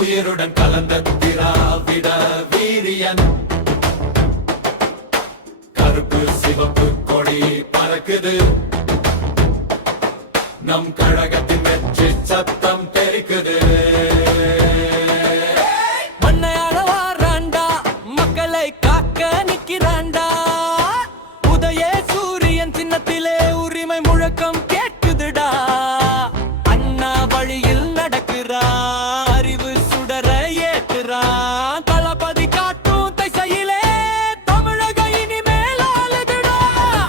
உயிருடன் கலந்த திராவிட வீரியன். கருப்பு சிவப்பு கொடி பறக்குது, நம் கழகத்தின் வெற்றி சத்தம் தெரிக்குது. மண்ணையாள வாராண்டா, மக்களை காக்க நிக்கிறாண்டா. உதய சூரியன் சின்னத்திலே உரிமை முழக்கம் கேட்குதுடா. அண்ணா வழியில் நடக்கிறான், அறிவு சுடர ஏற்றுறான். தளபதி காட்டும் திசையிலே தமிழக இனிமேல் ஆளுதுடா.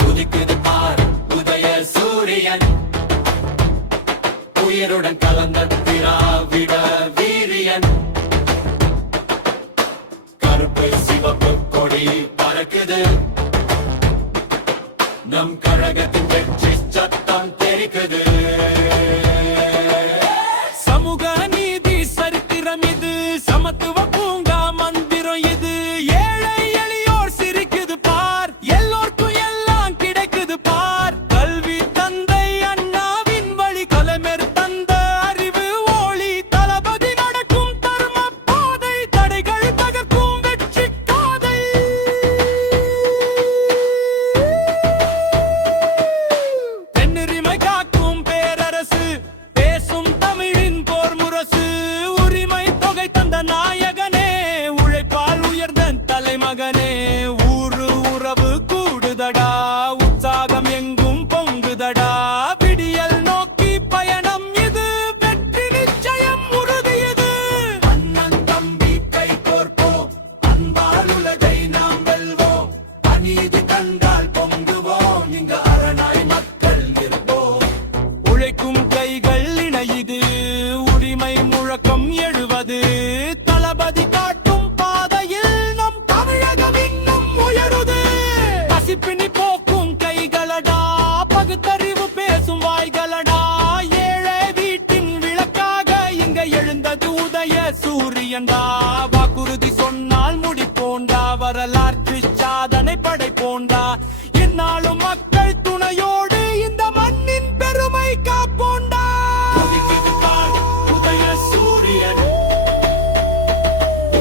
உதிக்குது பார் உதய சூரியன், உயிருடன் கலந்த திராவிட வீரியன். கருப்பு சிவப்பு கொடி பறக்குது, நம் கழகத்தின் வெற்றி சத்தம் தெரிக்குது. சமூக நீதி சரித்திரம் இது, சமத்துவ பூங்கா மந்திரம் இது. ஏழை எளியோர் சிரிக்குது பார், எல்லோருக்கும் எல்லாம் கிடைக்குது பார். கல்வி தந்தை அண்ணாவின் வழி, கலைஞர் தந்த அறிவு ஒளி. தளபதி நடக்கும் தர்ம பாதை, தடைகள் தகர்க்கும் வெற்றி காதை. தென்னுரிமை காக்கும் பேரரசு, பேசும் தமிழின் போர் முரசு. உரிமை தொகை தந்த நாயகனே, உழைப்பால் உயர்ந்த தலைமகனே. ஊரு உறவு கூடுதடா, உற்சாகம் எங்கும் பொங்குதடா. விடியல் நோக்கி பயணம் இது, வெற்றி நிச்சயம் உறுதியது. அண்ணன் தம்பி கை கோர்ப்போம், அன்பால் உலகை நாம் வெல்வோம். அநீதி கண்டால் பொங்குவோம், இங்கு அரணாய் மக்கள் இருப்போம். உழைக்கும் கைகள் இணையுது, உரிமை முழக்கம் எழுவது. தளபதி காட்டும் பாதையில் நம் தமிழகம் இன்னும் உயருது. பசிப்பினி போக்கும் கைகளடா, பகுத்தறிவு பேசும் வாய்களடா. ஏழை வீட்டின் விளக்காக இங்க எழுந்தது உதய சூரியன்டா. வாக்குறுதி சொன்னால் முடிப்போண்டா, வரலாற்று சாதனை படைப்போண்டா. என்னாலும் மக்கள் துணையோடு இந்த மண்ணின் பெருமை காப்போண்டா. உதிக்குது பார் உதய சூரியன்,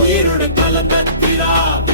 உயிருடன் கலந்த திராவிட